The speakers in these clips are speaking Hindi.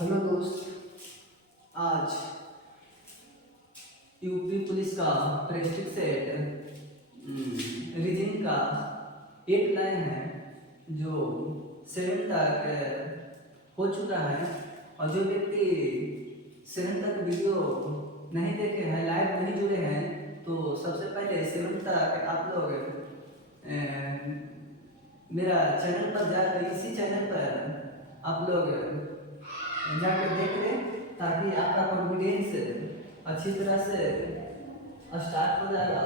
हेलो दोस्त, आज यूपी पुलिस का प्रेस्टिज सेट रीजनिंग का 8 लाइन है जो 7 तक हो चुका है। और जो व्यक्ति 7 तक वीडियो नहीं देखे हैं, लाइव नहीं जुड़े हैं, तो सबसे पहले 7 तक आप लोग मेरा चैनल पर जाकर, इसी चैनल पर आप लोग जाकर देख लें, ताकि आपका कॉन्फिडेंस अच्छी तरह से स्टार्ट हो जाएगा।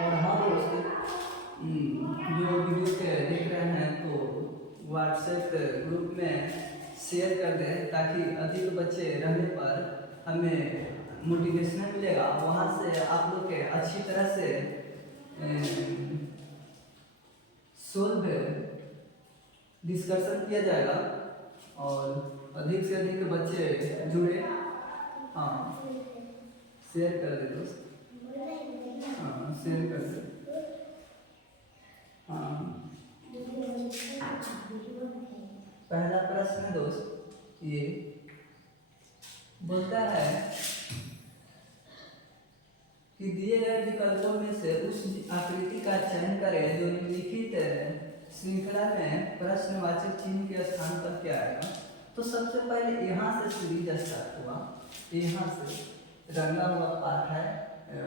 और हाँ दोस्त, जो वीडियो के देख रहे हैं तो व्हाट्सएप ग्रुप में शेयर कर दें, ताकि अधिक बच्चे रहने पर हमें मोटिवेशन मिलेगा। वहाँ से आप लोग के अच्छी तरह से सोल्व डिस्कशन किया जाएगा और अधिक से अधिक बच्चे जुड़े। हाँ, शेयर कर दे दोस्त। हाँ, शेयर कर दे। हाँ, पहला प्रश्न है दोस्त, ये बोलता है कि दिए गए विकल्पों में से उस आकृति का चयन करें जो निम्नलिखित श्रृंखला में प्रश्नवाचक चिन्ह के स्थान पर क्या आएगा। तो सबसे पहले यहाँ से सीरीज स्टार्ट हुआ, यहाँ से रंगा हुआ पाठ है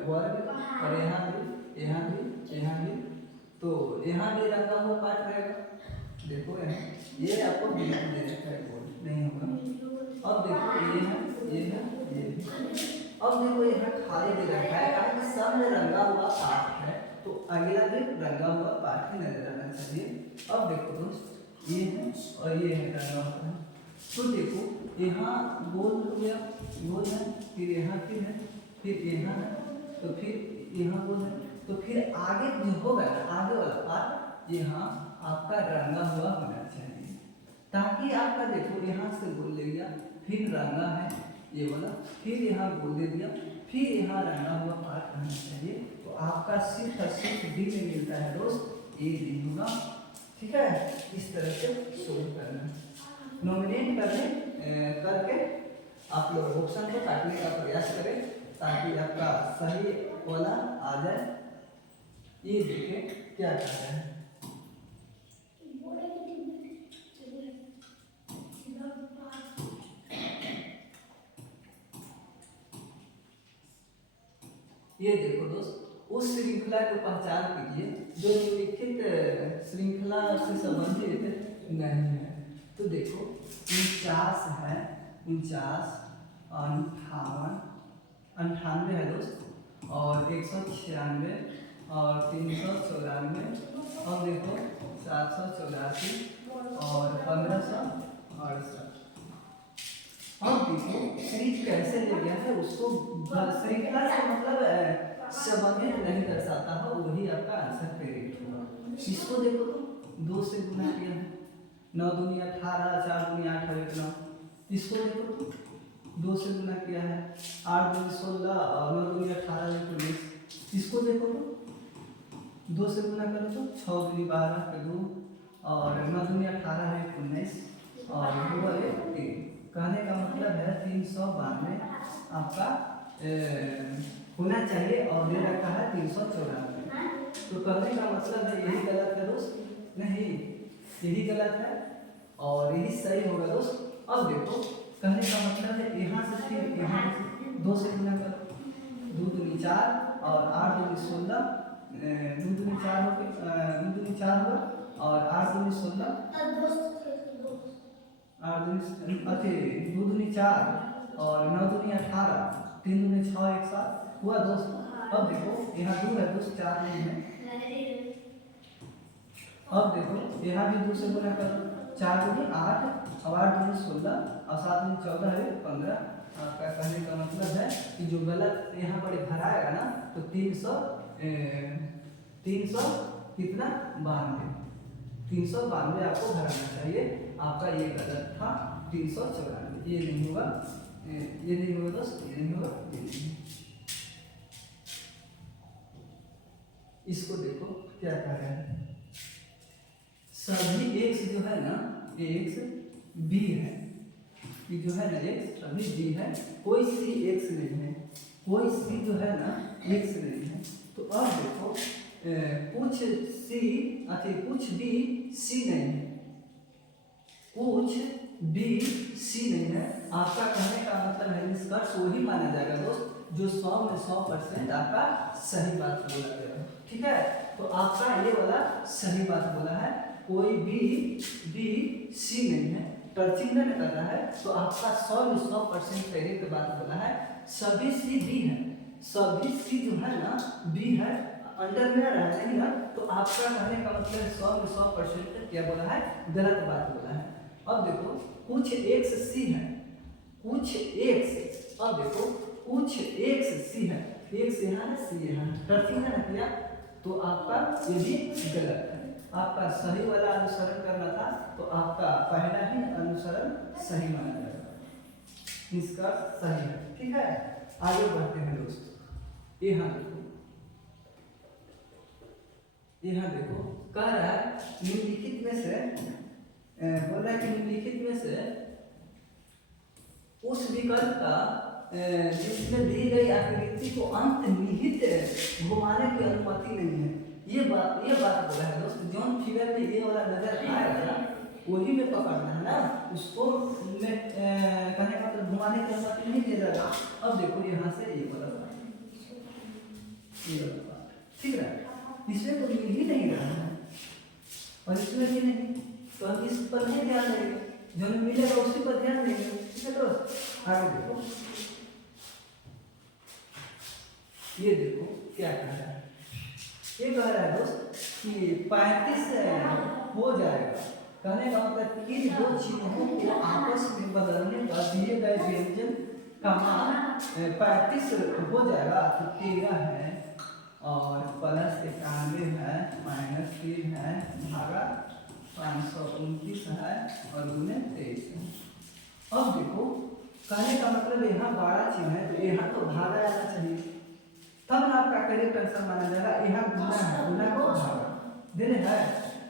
वर्ग, और यहाँ भी, यहाँ भी, यहाँ भी, तो यहाँ भी रंगा हुआ पाठ रहेगा। देखो यहाँ ये आपको बिल्कुल दे रखा है, बोर्ड नहीं होगा। अब देखो ये है, ये है, ये है। अब देखो यहाँ खाली दे रखा है, कारण सब में रंगा हुआ पाठ है, तो अगला भी रंगा हुआ पाठ ही नजर आना चाहिए। अब देखो दोस्त, ये है और ये है रंगा हुआ है, तो देखो यहाँ गोल हो गया, गोल है, फिर यहाँ फिर है, फिर यहाँ है, तो फिर यहाँ गोल है, तो फिर आगे जो होगा आगे वाला पार्ट यहाँ आपका रंगा हुआ होना चाहिए, ताकि आपका देखो यहाँ से गोल ले गया, फिर रंगा है ये वाला, फिर यहाँ गोल दे दिया, फिर यहाँ रंगा हुआ पार्ट रहना चाहिए। तो आपका सिर्फ और सिर्फ डी में मिलता है दोस्त, ए डी होगा। ठीक है, इस तरह से सोल्व करना, नॉमिनेट करके आप लोग ऑप्शन को काटने का प्रयास करें, ताकि आपका सही वाला आ जाए। ये देखें क्या कर रहे हैं। ये देखो दोस्त, उस श्रृंखला को पहचान कीजिए जो निम्नलिखित श्रृंखला से संबंधित नहीं है। तो देखो 49 है, 49, 58, 98 है दोस्त, और 196 और 394, अब देखो 784 और 1568। अब देखो सीरीज कैसे ले गया है, उसको श्रृंखला से मतलब संबंधित नहीं दर्शाता है, वही आपका आंसर करेक्ट होगा। इसको देखो तो 2 से गुना किया है, 9 दूनी 18, 4 दूनी 8 और 1 9। इसको देखो तो 2 से गुना किया है, 8 दूनी 16 और 9 दूनी 18 और 19। इसको देखो तो 2 से गुना करो तो 6 दूनी 12 के 2 और 9 दूनी 18 है 19 और होगा 3। कहने का मतलब है 392 आपका होना चाहिए, और दे रखा है 394। तो कहने का मतलब है यही गलत है दोस्त, नहीं यही गलत है और यही सही होगा दोस्त। अब देखो कहने का मतलब है यहाँ से फिर यहाँ से 2 से गुना करो, 2 दूनी 4 और 8 दूनी 16, 2 दूनी 4 हो गए, 2 दूनी 4 होगा और 8 दूनी 16, 8 दूनी 2 दूनी 4 और 9 दूनी 18, 3 दूनी 6 एक साथ हुआ दोस्त। अब देखो यहाँ 2 है दोस्त, 4 नहीं है। अब देखो यहाँ भी 2 से गुना करो, 4 दूनी 8 और 8 दूनी 16 और 7 दूनी 14 है 15। आपका कहने का मतलब है कि जो गलत यहाँ पर भराएगा ना, तो 300 कितना 92, 392 आपको भराना चाहिए। आपका ये गलत था, 394, ये नहीं होगा, ये नहीं होगा दोस्त, ये नहीं होगा, ये नहीं। इसको देखो क्या कर रहा है, सभी एक्स जो है ना एक्स बी है, ये जो है ना एक्स सभी बी है, कोई सी एक्स नहीं है, कोई सी जो है ना एक्स नहीं है। तो अब देखो कुछ सी कुछ बी सी नहीं है, कुछ बी सी नहीं है। आपका कहने का मतलब है निष्कर्ष वही माना जाएगा दोस्त जो 100 में 100% आपका सही बात बोला गया, ठीक है। तो आपका ये वाला सही बात बोला है, कोई भी बी सी नहीं है, टर्चिंग नहीं कर रहा है। तो आपका 100 में 100% करेक्ट बात बोला है, सभी सी बी है, सभी सी जो है ना बी है, अंडर में रहा नहीं ना। तो आपका कहने का मतलब 100 में 100% क्या बोला है, गलत बात बोला है। अब देखो कुछ एक्स सी है, कुछ एक्स, अब देखो कुछ एक्स सी है, एक्स यहाँ है सी यहाँ है, टर्चिंग है ना किया, तो आपका ये भी गलत है। आपका सही वाला अनुसरण करना था, तो आपका पहला ही अनुसरण सही माना जाएगा, निष्कर्ष सही है, ठीक है। आगे बढ़ते हैं दोस्तों, यहाँ देखो, यहाँ देखो कह रहा है निम्नलिखित में से बोल रहा है कि निम्नलिखित में से उस विकल्प का जिसमें दी गई आकृति को अंतर्निहित घुमाने की अनुमति नहीं है। ये बात बोला है दोस्त, जौन फिगर में ये वाला नजर आएगा ना वही में पकड़ना है ना, उसको में कहने का मतलब घुमाने की अनुमति नहीं दे रहा। अब देखो यहाँ से ये वाला ठीक है, इसमें तो मिल ही नहीं रहा है और इसमें भी नहीं, तो हम इस पर नहीं ध्यान देंगे, जो मिलेगा उसी पर ध्यान देंगे, ठीक है दोस्त। आगे देखो, ये देखो क्या कह रहा है, ये कह रहा है दोस्त कि 35 हो जाएगा, कहने का मतलब इन दो चीजों को आपस में बदलने का दिए गए व्यंजन का मान 35 हो जाएगा। तो 13 है और प्लस 91 है, माइनस 3 है, भागा 529 है और गुने 23 है। अब देखो कहने का मतलब यहाँ बड़ा चिन्ह है, तो यहाँ तो भागा आना चाहिए, तब ना आपका करेक्ट आंसर माना जाएगा। यहाँ गुना है, गुना को भागा देने है,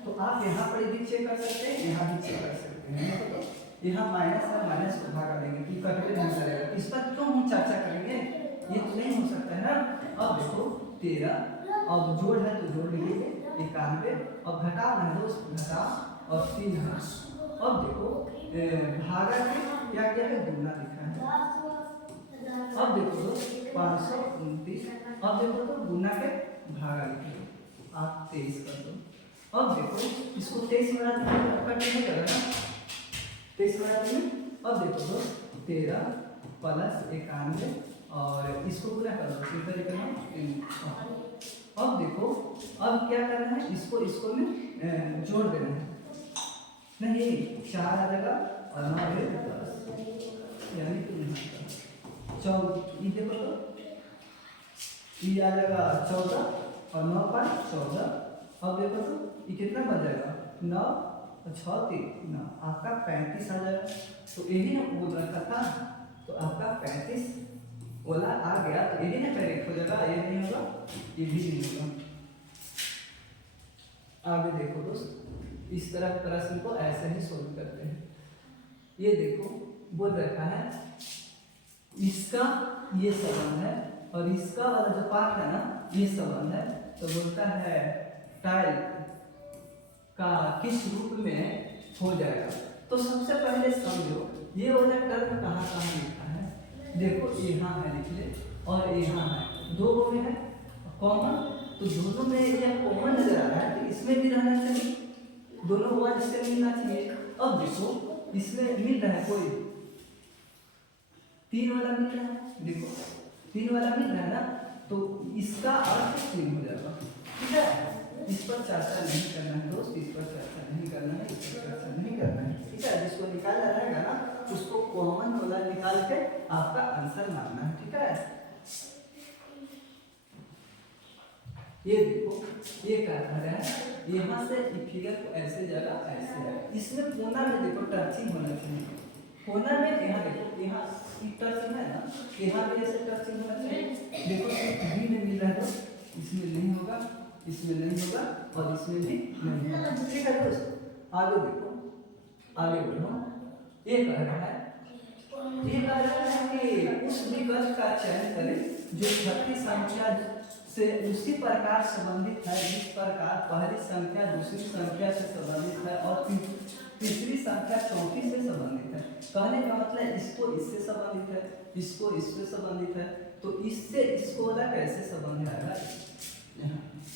तो आप यहाँ पर भी चेक कर सकते हैं, यहाँ भी चेक कर सकते हैं। तो यहाँ माइनस है, माइनस को भागा देंगे कि कटेक्ट नहीं करेगा, इस पर क्यों हम चर्चा करेंगे, ये तो नहीं हो सकता है ना। अब देखो 13 और जोड़ है तो जोड़ लीजिए 91, और घटाव है दोस्त घटाव और 3 है। अब देखो भागा के क्या क्या है, गुना लिखा है। अब देखो दोस्त 529, अब देखो तो गुना के भागा लिखिए, आप 23 कर दो। अब देखो इसको 23 बना नहीं करेगा ना, 23 बना देंगे। अब देखो दोस्त 13 प्लस 91 और इसको गुना कर दो, कितना लिखना। अब देखो अब क्या करना है, इसको में जोड़ देना है, नहीं 4 आ जाएगा और 9 है 10, यानी कि 14, ये देखो तो ये आ जाएगा 14 और 9 पर 14। अब देखो तो ये कितना बन जाएगा, 9 और 6 3 9, आपका 35 आ जाएगा। तो यही ना बोल रखा था, तो आपका 35 वाला आ गया, तो यही ना करेक्ट हो जाएगा, ये नहीं होगा, ये भी नहीं होगा। आगे देखो दोस्त, इस तरह प्रश्न को ऐसे ही सोल्व करते हैं। ये देखो बोल रखा है इसका ये संबंध है और इसका वाला जो पार्ट है ना ये संबंध है, तो बोलता है टाइल का किस रूप में हो जाएगा। तो सबसे पहले समझो ये वाला टर्म कहाँ कहाँ लिखा है, देखो यहाँ है लिख ले और यहाँ है, दो में है कॉमन, तो दोनों में यह कॉमन नजर आ रहा है, तो इसमें भी रहना चाहिए, दोनों वन से मिलना चाहिए। अब देखो इसमें मिल रहा है कोई 3 वाला मिल रहा है, देखो 3 वाला मिल रहा है ना, तो इसका अर्थ 3 हो जाएगा, ठीक है। इस पर चर्चा नहीं करना है दोस्त, इस पर चर्चा नहीं करना है, इस पर चर्चा नहीं करना है, ठीक है। जिसको निकालना रहेगा ना उसको कॉमन वाला निकाल के आपका आंसर मानना है, ठीक है। ये देखो ये क्या कर रहा है, यहाँ से फिगर को ऐसे जाएगा ऐसे जाएगा, इसमें कोना में देखो टचिंग होना चाहिए, कोना में यहाँ देखो यहाँ टचिंग है ना, यहाँ भी ऐसे टचिंग होना चाहिए। देखो बी में मिल रहा है तो इसमें नहीं होगा, इसमें नहीं होगा और इसमें भी नहीं होगा। ठीक है दोस्त, आगे देखो, आगे बढ़ो। ये कह रहा है कि उस विकल्प का चयन करें जो छठी संख्या से उसी प्रकार संबंधित है जिस प्रकार पहली संख्या दूसरी संख्या से संबंधित है और तीसरी संख्या चौथी से संबंधित है। कहने का मतलब इसको इससे संबंधित है, इसको इससे संबंधित है, तो इससे इसको वाला कैसे संबंध आएगा?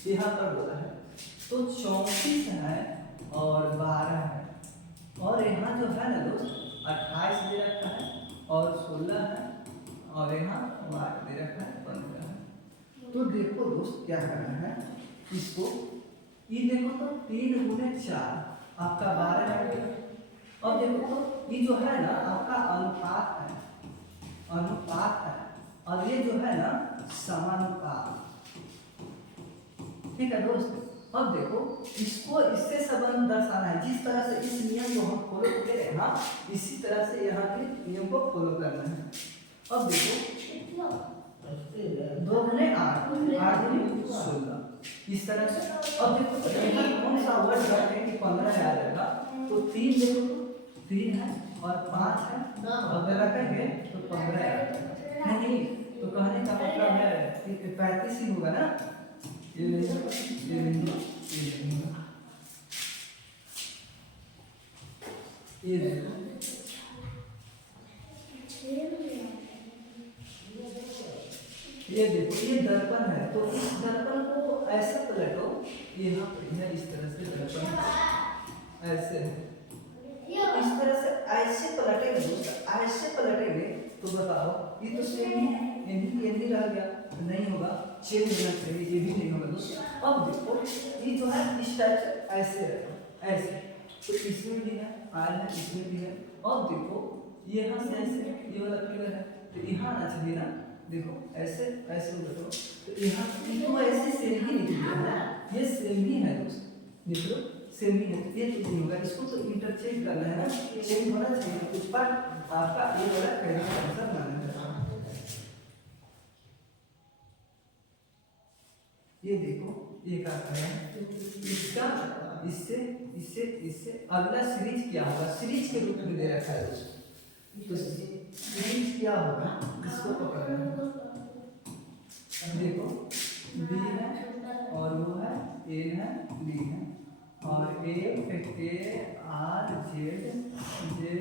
यहाँ पर बोला है तो 34 है और 12 है, और यहाँ जो है ना दोस्त 28 दे रखा है और 16 है, और यहाँ 8 दे रखा है, 15 है। तो देखो दोस्त क्या करना है इसको, ये देखो तो 3 गुने 4 आपका 12 है। अब देखो तो ये जो है ना आपका अनुपात है, अनुपात है, और ये जो है ना समानुपात। ठीक है दोस्त, अब देखो इसको इससे संबंध दर्शाना है। जिस तरह से इस नियम को हम फॉलो कर रहे हैं इसी तरह से यहाँ के नियम को फॉलो करना है। अब देखो 2 गुने 8, 8 गुने 16, इस तरह से। अब देखो तो यहाँ कौन सा वर्ड रखें कि 15 आ जाएगा, तो 3 देखो तो 3 है और 5 है, अगर रखेंगे तो 15 आएगा। नहीं तो कहने का मतलब है कि 35 ही होगा ना, ये नहीं होगा, ये नहीं होगा, ये नहीं होगा। ये देखो ये देखो ये दर्पण है, तो इस दर्पण को ऐसे पलटो, यहाँ पर है इस तरह से दर्पण ऐसे है, इस तरह से ऐसे पलटेंगे दोस्त, ऐसे पलटेंगे तो बताओ ये तो सेम ही है, ये नहीं रह गया, नहीं होगा, चेंज होना चाहिए, ये भी नहीं होगा दोस्त। अब देखो ये जो है इस टाइप से ऐसे है, ऐसे, तो इसमें भी है आर है, इसमें भी है। अब देखो ये यहाँ से ऐसे ये वाला फिगर है, तो यहाँ आना चाहिए ना, देखो ऐसे ऐसे उलटो, तो यहाँ तो ऐसे सेम ही नहीं है, ये सेम ही है दोस्त, देख लो सेम ही है, ये तो नहीं होगा, इसको तो इंटरचेंज करना है ना, चेंज होना चाहिए कुछ पर आपका ये वाला करेक्ट आंसर माना जाता है। ये देखो ये क्या कर रहा है, इसका इससे इससे इससे अगला सीरीज क्या होगा, सीरीज के रूप में दे रखा है दोस्त, तो सीरीज क्या होगा इसको पकड़ना है। देखो बी है और वो है ए है बी है, और ए आर जेड जे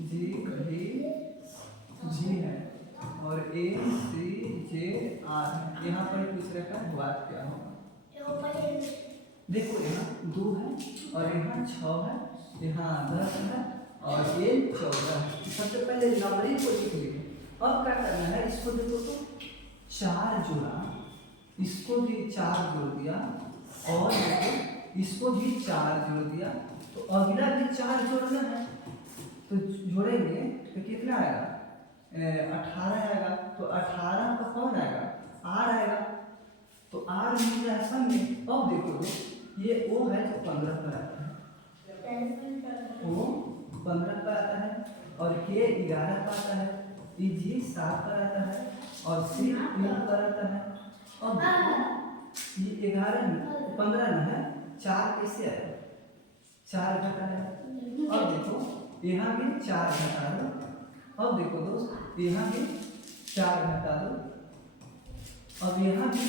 जी भी जी है, और ए सी जे आर है। यहाँ पर पूछ रखा है बात क्या होगा, देखो यहाँ 2 है और यहाँ 6 है, यहाँ 10 है और ये 14 है। सबसे पहले नंबरिंग को लिख लीजिए। अब क्या करना है, इसको देखो तो 4 जोड़ा, इसको भी 4 जोड़ दिया, और देखो इसको भी 4 जोड़ दिया, तो अगला भी 4 जोड़ना है, तो जोड़ेंगे तो कितना आएगा, 18 आएगा, तो 18 का कौन आएगा, आर आएगा, तो आर मिल रहा है सब में। अब देखो ये ओ है तो 15 पर आता है, ओ 15 पर आता है, और के 11 पर आता है, ई जी 7 पर आता है, और सी 3 पर आता है। अब देखो ये 11 में 15 में है, 4 कैसे आएगा, 4 घटा है। अब देखो यहाँ भी 4 घटा दो, अब देखो दोस्त यहाँ भी 4 घटा दो, अब यहाँ भी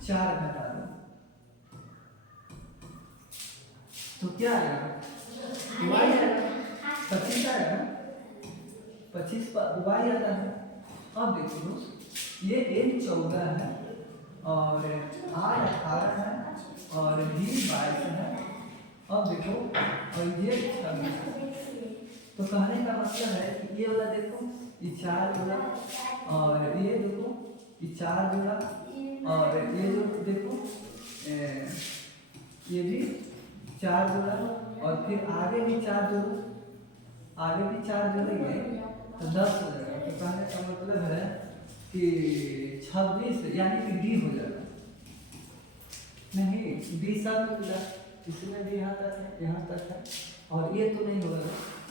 4 घटा दो, तो क्या आएगा, वाई आएगा, 25 आएगा, 25 पर वाई आता है। अब देखो दोस्त ये एन 14 है और आर 18 है और बी 22 है। अब देखो और ये 26 है, तो कहने का मतलब है कि ये वाला देखो ये 4 जोड़ा, और ये देखो ये 4 जोड़ा, और ये जो देखो ये भी 4 जोड़ा, और फिर आगे भी 4 जोड़ो, आगे भी 4 जोड़ेंगे तो 10 हो जाएगा। तो कहने का मतलब है कि 26 यानी कि डी हो जाएगा, नहीं डी सब मिला, इसमें भी यहाँ तक है, यहाँ तक है, और ये तो नहीं होगा,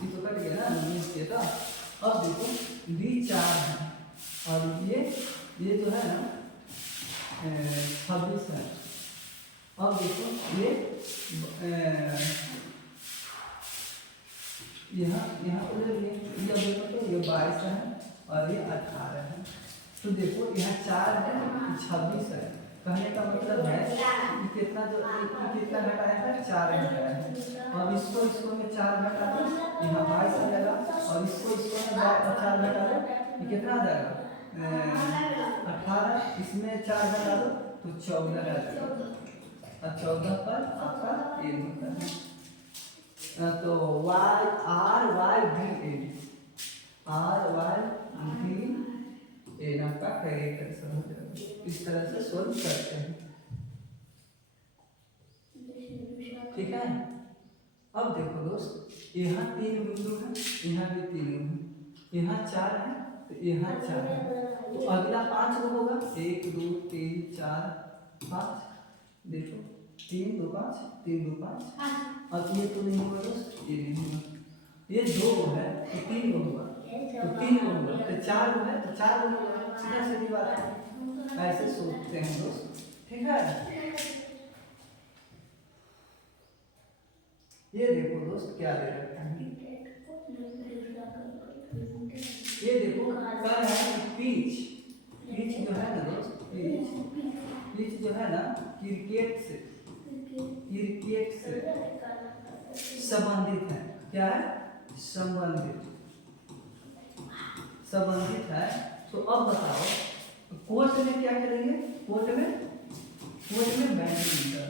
ये तो कट गया ना नीचे का। अब देखो डी 4 है और ये जो है ना 26 है, अब देखो ये यहाँ पर ये देखो तो ये 22 है और ये 18 है। तो देखो यहाँ 4 है 26 है। कहने का मतलब है कि कितना जो कितना घटाया है 4 घटाया है। अब इसको में 4 घटा दो यहाँ 22 आ जाएगा और इसको में 4 घटा दो ये कितना आ जाएगा 18। इसमें 4 घटा दो तो 14 आ जाएगा और 14 पर आपका ये होता है। तो y r y d a r y d a आपका करेक्ट आंसर हो जाएगा। इस तरह से सोल्व करते हैं। ठीक है। अब देखो दोस्त यहाँ 3 बिंदु है यहाँ भी 3 है यहाँ 4 है तो यहाँ 4 है तो अगला 5 को होगा 1 2 3 4 5। देखो 3 2 5 3 2 5। अब ये तो नहीं होगा दोस्त ये नहीं होगा। ये 2 है तो 3 होगा तो 3 होगा तो 4 है तो 4 होगा। सीधा सीधी बात है। ऐसे सोचते हैं दोस्त। ठीक है। ये देखो दोस्त क्या दे रखा है। ये देखो क्या है पीच जो है ना दोस्त पीच जो है ना क्रिकेट से संबंधित है। क्या है संबंधित है। तो अब बताओ कोर्ट में क्या करेंगे। कोर्ट में बैडमिंटन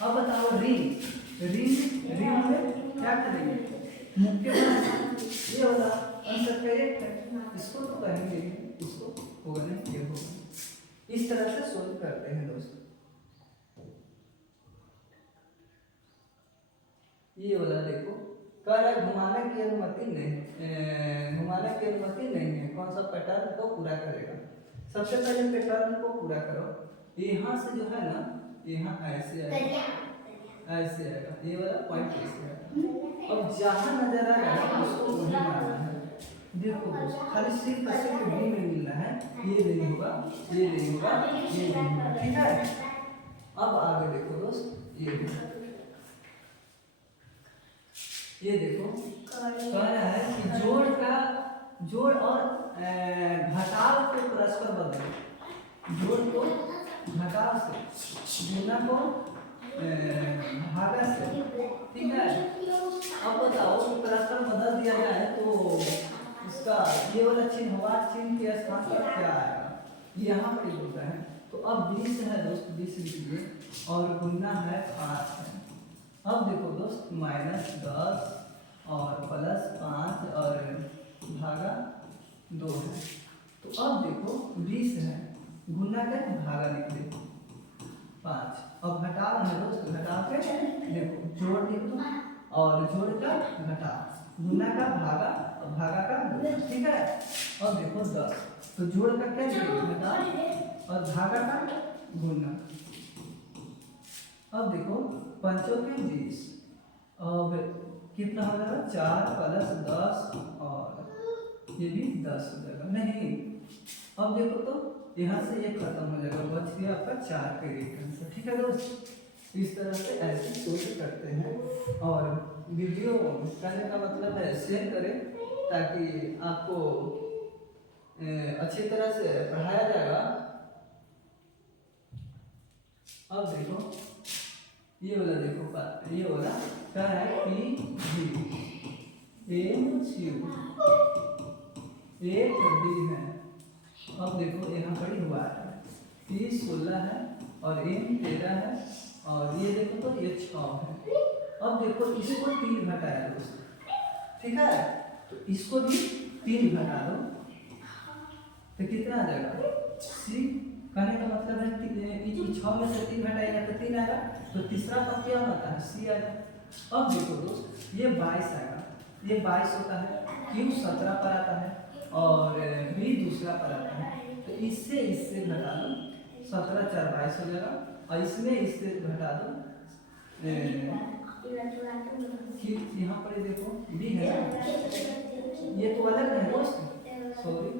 अब बताओ रिंग में क्या करेंगे मुक्के ये वाला आंसर करेक्ट है। इसको तो कहेंगे इसको होगा नहीं ये होगा। इस तरह से सोल्व करते हैं दोस्तों। ये वाला देखो कह रहा है घुमाने की अनुमति नहीं है। कौन सा पैटर्न को पूरा करेगा। सबसे पहले पैटर्न को पूरा करो। यहाँ से जो है ना यहाँ ऐसे आएगा ये वाला पॉइंट ऐसे आएगा। अब जहाँ नजर आएगा उसको वही मारना है। देखो खाली सिर्फ बी में मिलना है। ये नहीं होगा ये नहीं होगा ये नहीं होगा। ठीक है। अब आगे देखो दोस्त ये देखो कह रहा है कि जोड़ और घटाव को परस्पर बदलो। जोड़ को घटाव से गुना को भागा से। ठीक है। अब बताओ परस्पर बदल दिया जाए तो इसका ये वाला चिन्ह के स्थान पर क्या आएगा। यहाँ पर होता है। तो अब 20 है दोस्त 20 लिखिए और गुना है 5 है। अब देखो दोस्त -10 और +5 और भागा 2 है। तो अब देखो 20 है गुना का भागा निकले 5। अब घटाव है दोस्त घटाव के देखो जोड़ लिख दो और जोड़ का घटाव गुना का भागा और भागा का 2। ठीक है। अब देखो 10 तो जोड़ का क्या घटाव और भागा का गुना। अब देखो 5 के 20 अब कितना हो जाएगा 4 + 10 और ये भी 10 हो जाएगा नहीं। अब देखो तो यहाँ से ये खत्म हो जाएगा बच गया आपका 4 के आंसर। ठीक है दोस्त। इस तरह से ऐसे सोच करते हैं और वीडियो करने का मतलब है शेयर करें ताकि आपको अच्छी तरह से पढ़ाया जाएगा। अब देखो ये वाला देखो ये वाला क्या है PG एक डी है। अब देखो यहाँ पर ही हुआ है P 16 है और M 13 है और ये देखो तो ये 6 है। अब देखो इसको 3 घटाया दोस्तों। ठीक है। तो इसको भी 3 घटा दो तो कितना आ जाएगा C। कहने का मतलब है 6 में से 3 घटाएगा तो 3 आएगा। तो तीसरा पद क्या होता है C आएगा। अब देखो दोस्त ये 22 आएगा ये 22 होता है Q 17 पर आता है और B दूसरा पर आता है। तो इससे घटा दो 17 × 4 22 हो जाएगा और इससे घटा दो यहाँ पर देखो B है ये तो अलग है दोस्त सॉरी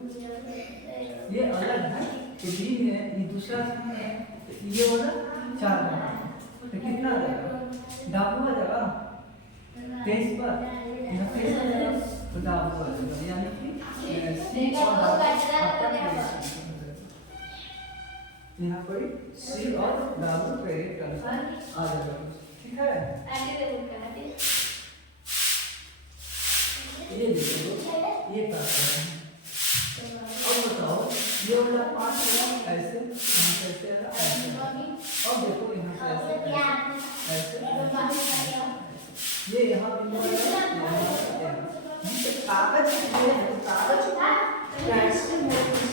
ये अलग है, तो बी में ये दूसरा है, तो ये वाला 4 बना, तो कितना आ जाएगा? डाबू आ जाएगा 23 पर, यहाँ 23 आ जाएगा, तो डाबू आ जाएगा, यानी कि सी और डाबू यहाँ पर सी और डाबू करेक्ट आंसर आ जाएगा, ठीक है। ये देखो ये क्या है, अब बताओ ये वाला 5 है ऐसे, यहाँ से ऐसे ऐसे, अब देखो यहाँ से ऐसे ऐसे, ये यहाँ बिंदु है, ये कागज कैसे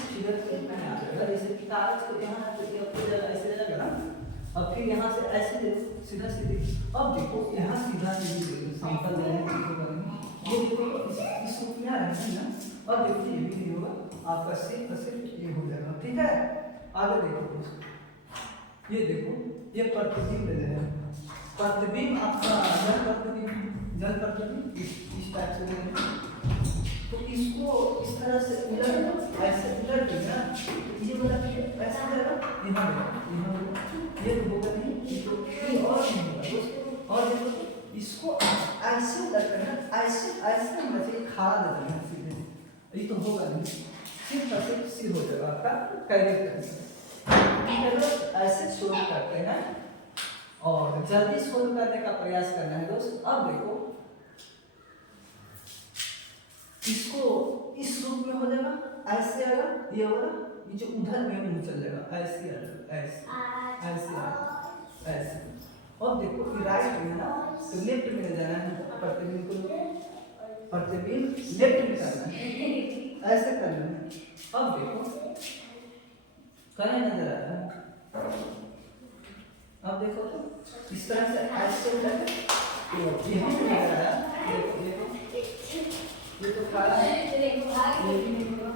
फिगर कितना है आ जाएगा, जैसे कि कागज को यहाँ ऐसे लगा ना, अब फिर यहाँ से ऐसे देखो सीधा सीधे, अब देखो यहाँ सीधा सीधी देखो सैंपल लेने की करेंगे, ये देखो इस रूप में आ रहा है ना, अब देखो ये भी नहीं होगा, आपका सिर्फ ये हो जाएगा, ठीक है। आगे देखो ये देखो ये प्रतिबिंब ले रहे हैं, प्रतिबिंब आपका जल प्रतिबिंब इस टाइप से ले रहे हैं, तो इसको इस तरह से उलट ऐसे उलट देना, ये वाला ऐसा जाएगा यहाँ ये तो होगा नहीं, ये तो ये और नहीं होगा दोस्तों, और देखो इसको ऐसे उलट करना, ऐसे होना चाहिए, खा देना सीधे, ये तो होगा नहीं, सिर्फ सिर हो जाएगा आपका कैरेक्टर, ऐसे सोल्व करते हैं और जल्दी सोल्व करने का प्रयास करना है दोस्त। अब देखो इसको इस रूप में हो जाएगा, ऐसे आएगा, ये वाला ये जो उधर में मुंह चल जाएगा, ऐसे आएगा, ऐसे ऐसे ऐसे, और देखो ये राइट में है ना, तो लेफ्ट में जाना है, प्रतिबिंब को प्रतिबिंब लेफ्ट में करना है, ऐसे करना है। अब देखो कहाँ नजर आ रहा है, अब देखो तो इस तरह से ऐसे उलट, तो यहाँ पे नजर आ रहा है, देखो ये तो काला है, ये भी नहीं होगा,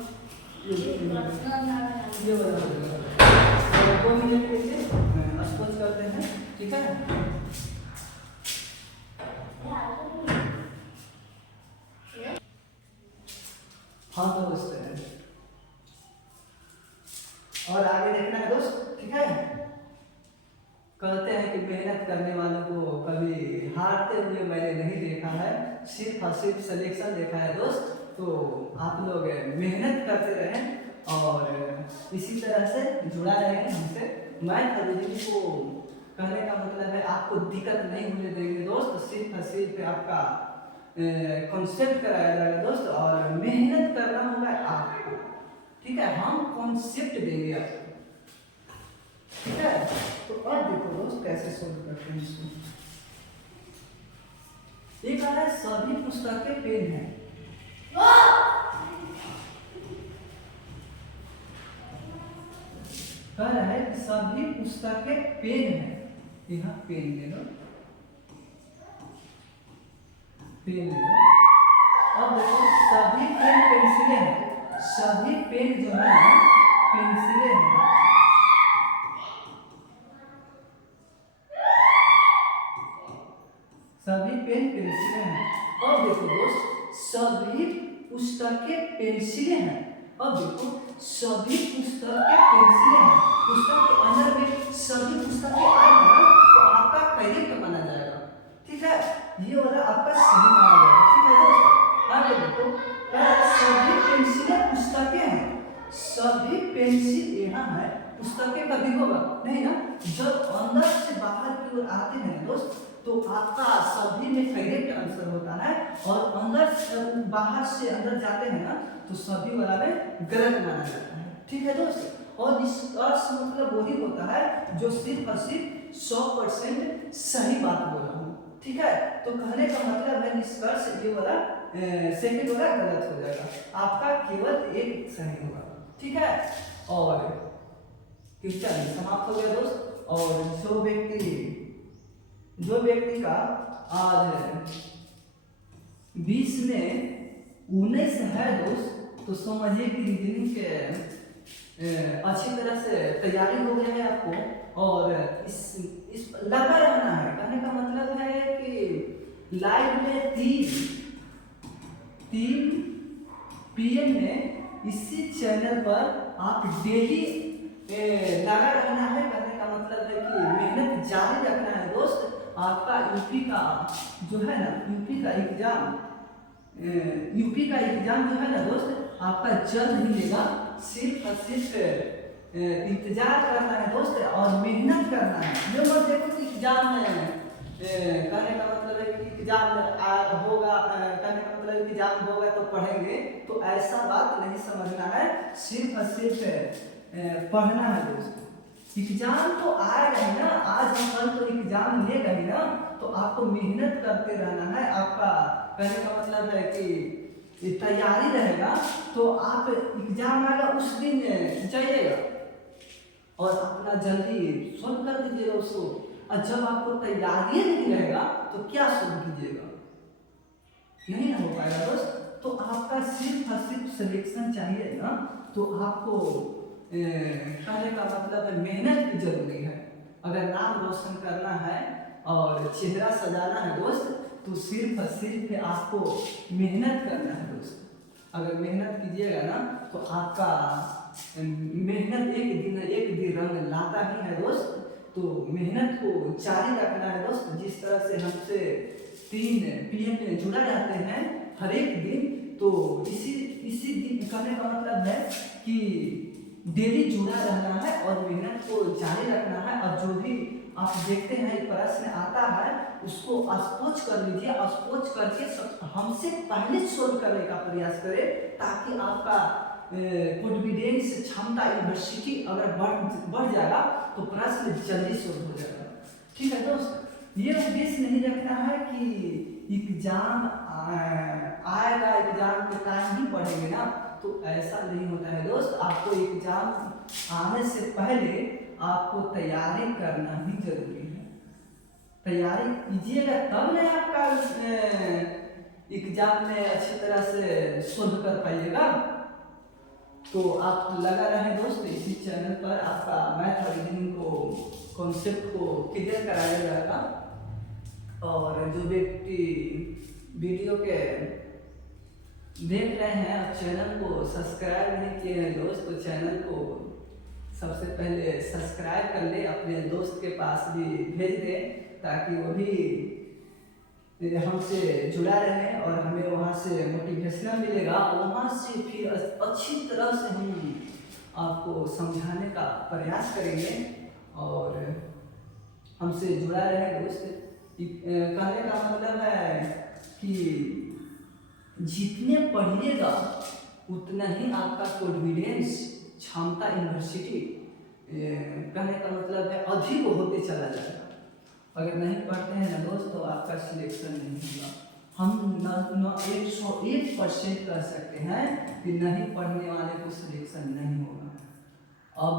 ये वाला तो 2 मिनट के लिए स्पॉज करते हैं, ठीक है। हाँ दोस्त, और आगे देखना है दोस्त, ठीक है। कहते हैं कि मेहनत करने वालों को कभी हारते हुए मैंने नहीं देखा है, सिर्फ और सिर्फ सिलेक्शन देखा है दोस्त, तो आप लोग मेहनत करते रहें और इसी तरह से जुड़ा रहें हमसे। मैथ और रीजनिंग को कहने का मतलब है आपको दिक्कत नहीं होने देंगे दोस्त, सिर्फ और सिर्फ आपका कॉन्सेप्ट कराया जाएगा दोस्त, और मेहनत करना होगा आपको, ठीक है। हम कॉन्सेप्ट देंगे आपको, ठीक है। तो अब देखो दोस्त कैसे सोल्व करते हैं इसको। ये कह रहा है सभी पुस्तकें पेन है, कह रहा है कि सभी पुस्तकें पेन है, यहाँ पेन ले लो, पेन ले लो। अब देखो सभी पेन पेंसिलें हैं, सभी पेन जो है पेंसिलें हैं, सभी पेन पेंसिलें हैं। अब देखो दोस्त सभी पुस्तकें पेंसिलें हैं, अब देखो सभी पुस्तकें पेंसिलें हैं, पुस्तक के अंदर में सभी पुस्तकें आई है ना, तो आपका करेक्ट माना जाएगा, ठीक है। ये वाला आपका सही माना जाएगा, ठीक है दोस्त। आगे देखो सभी पेंसिलें पुस्तकें हैं, सभी पेंसिल यहाँ है, पुस्तकें कभी होगा नहीं ना, जब अंदर से बाहर की ओर आते हैं दोस्त तो आपका सभी में करेक्ट आंसर होता है, और अंदर से बाहर से अंदर जाते हैं ना तो सभी वाला में गलत माना जाता है, ठीक है दोस्त। और निष्कर्ष मतलब वही होता है जो सिर्फ और सिर्फ 100% सही बात बोल रहा हूँ, ठीक है। तो कहने का मतलब है निष्कर्ष ये वाला सेकंड वाला गलत हो जाएगा, आपका केवल एक सही होगा, ठीक है। और क्वेश्चन समाप्त हो गया दोस्त। और जो व्यक्ति का आज 20 में 19 है दोस्त, तो समझिए कि रीजनिंग के अच्छी तरह से तैयारी हो गया है आपको, और इस लगा रहना है। कहने का मतलब है कि लाइव में 3 PM में इसी चैनल पर आप डेली लगा रहना है। कहने का मतलब है कि मेहनत जारी रखना है दोस्त। आपका यूपी का जो है ना, यूपी का एग्जाम जो है ना दोस्त, आपका जल्द ही लेगा। सिर्फ और सिर्फ इंतजार करना है दोस्त और मेहनत करना है। ये मत देखो कि एग्जाम कहने का मतलब है कि एग्जाम होगा, कहने का मतलब है कि एग्जाम होगा तो पढ़ेंगे, तो ऐसा बात नहीं समझना है। सिर्फ और सिर्फ पढ़ना है दोस्त। एग्जाम तो आएगा ही ना, आज हम कल तो एग्जाम लेगा ही ना, तो आपको मेहनत करते रहना है। आपका कहने का मतलब है कि तैयारी रहेगा, तो आप एग्जाम आएगा उस दिन जाइएगा और अपना जल्दी सॉल्व कर दीजिएगा उसको। और जब आपको तैयारी नहीं रहेगा तो क्या सॉल्व कीजिएगा, नहीं ना हो पाएगा दोस्त। तो आपका सिर्फ और सिर्फ सिलेक्शन चाहिए ना, तो आपको कहने का मतलब है मेहनत की जरूरी है। अगर नाम रोशन करना है और चेहरा सजाना है दोस्त, तो सिर्फ और सिर्फ आपको मेहनत करना है दोस्त। अगर मेहनत कीजिएगा ना, तो आपका मेहनत एक दिन रंग लाता ही है दोस्त। तो मेहनत को जारी रखना है दोस्त। जिस तरह से हमसे 3 PM में जुड़ा रहते हैं हर एक दिन, तो इसी दिन कहने का मतलब है कि डेली जुड़ा रहना है और मेहनत को जारी रखना है। और जो भी आप देखते हैं प्रश्न आता है, उसको स्पोच कर लीजिए। स्पोच करके हमसे पहले सोल्व करने का प्रयास करें, ताकि आपका कॉन्फिडेंस क्षमता यूनिवर्सिटी अगर बढ़ जाएगा तो प्रश्न जल्दी सोल्व हो जाएगा। ठीक है दोस्त, ये उद्देश्य नहीं रखना है कि एग्जाम आएगा, एग्जाम के टाइम ही पढ़ेंगे ना, तो ऐसा नहीं होता है दोस्त। आपको एग्जाम आने से पहले आपको तैयारी करना ही जरूरी है। तैयारी कीजिएगा तब ना आपका एग्जाम में अच्छी तरह से सोल्व कर पाइएगा। तो आप लगा रहे दोस्त, इसी चैनल पर आपका मैथ और रीजनिंग को कॉन्सेप्ट को क्लियर कराया जाएगा। और जो व्यक्ति वीडियो के देख रहे हैं, आप चैनल को सब्सक्राइब नहीं किए हैं दोस्त, तो चैनल को सबसे पहले सब्सक्राइब कर ले, अपने दोस्त के पास भी भेज दें, ताकि वो भी हमसे जुड़ा रहे और हमें वहाँ से मोटिवेशन मिलेगा। वहाँ से फिर अच्छी तरह से हम आपको समझाने का प्रयास करेंगे और हमसे जुड़ा रहे दोस्त। कहने का मतलब है कि जितने पढ़िएगा उतना ही आपका कॉन्फिडेंस क्षमता यूनिवर्सिटी कहने का मतलब है अधिक होते चला जाएगा। अगर नहीं पढ़ते हैं ना दोस्त, तो आपका सिलेक्शन नहीं होगा। हम 101% कह सकते हैं कि नहीं पढ़ने वाले को सिलेक्शन नहीं होगा। अब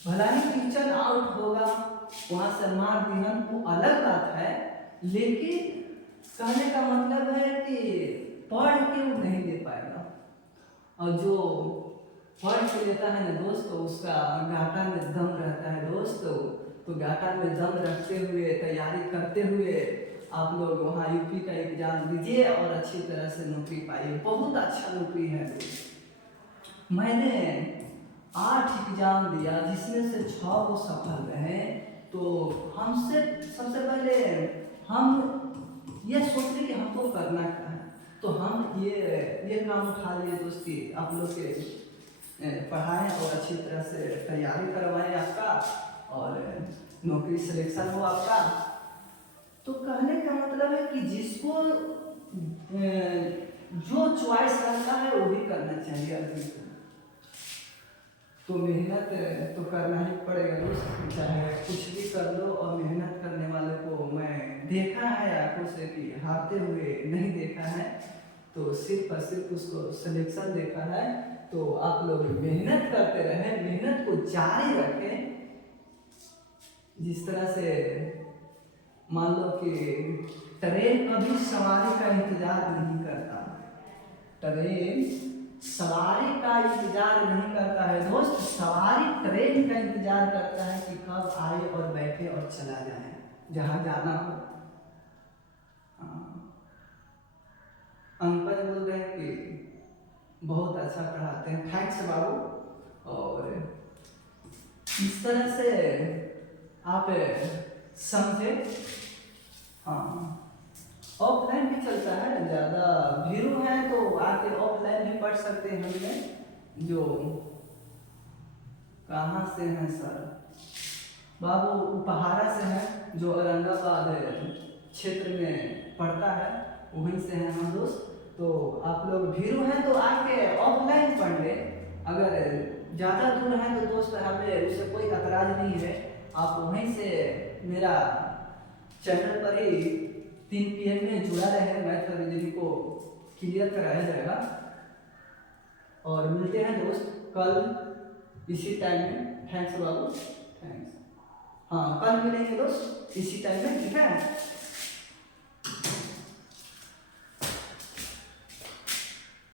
भला ही टीचर आउट होगा, वहाँ से मार दिहन, वो अलग बात है, लेकिन कहने का मतलब है कि पढ़ के वो नहीं दे पाएगा। और जो पढ़ के लेता है ना दोस्त, तो उसका घाटा में दम रहता है दोस्त। तो घाटा में दम रखते हुए, तैयारी करते हुए आप लोग वहाँ यूपी का एग्जाम दीजिए और अच्छी तरह से नौकरी पाइए। बहुत अच्छा नौकरी है दोस्त। मैंने 8 एग्जाम दिया, जिसमें से 6 वो सफल रहे। तो हमसे सबसे पहले हम ये सोच रहे कि हमको करना क्या है, तो हम ये काम उठा लिए दोस्ती, आप लोग के पढ़ाएं और अच्छी तरह से तैयारी करवाएं आपका, और नौकरी सिलेक्शन हो आपका। तो कहने का मतलब है कि जिसको जो चॉइस रहता है वो भी करना चाहिए आदमी को। तो मेहनत तो करना ही पड़ेगा दोस्त, चाहे कुछ भी कर लो। और मेहनत करने वाले को मैं देखा है आंखों से कि हारते हुए नहीं देखा है, तो सिर्फ और सिर्फ उसको सिलेक्शन देखा है। तो आप लोग मेहनत करते रहे, मेहनत को जारी रखें। जिस तरह से मान लो कि ट्रेन कभी सवारी का इंतजार नहीं करता, ट्रेन सवारी का इंतजार नहीं करता है दोस्त, सवारी ट्रेन का इंतजार करता है कि कब आए और बैठे और चला जाए जहाँ जाना हो। अंकल बोल रहे हैं कि बहुत अच्छा पढ़ाते हैं, थैंक्स बाबू। और इस तरह से आप समझे। हाँ, ऑफलाइन भी चलता है, ज़्यादा भीड़ है तो आके ऑफलाइन भी पढ़ सकते हैं। हमने जो कहाँ से हैं सर, बाबू उपहारा से हैं, जो औरंगाबाद क्षेत्र में पड़ता है, वहीं से हैं हम दोस्त। तो आप लोग भीरू हैं तो आके ऑफलाइन पढ़ ले। अगर ज़्यादा दूर है तो दोस्त हमें उससे कोई एतराज़ नहीं है, आप वहीं से मेरा चैनल पर ही 3 PM में जुड़ा रहे, मैथ और रीजनिंग को क्लियर कराया जाएगा। और मिलते हैं दोस्त कल इसी टाइम में। थैंक्स बाबू, थैंक्स। हाँ, कल मिलेंगे दोस्त इसी टाइम में, ठीक है।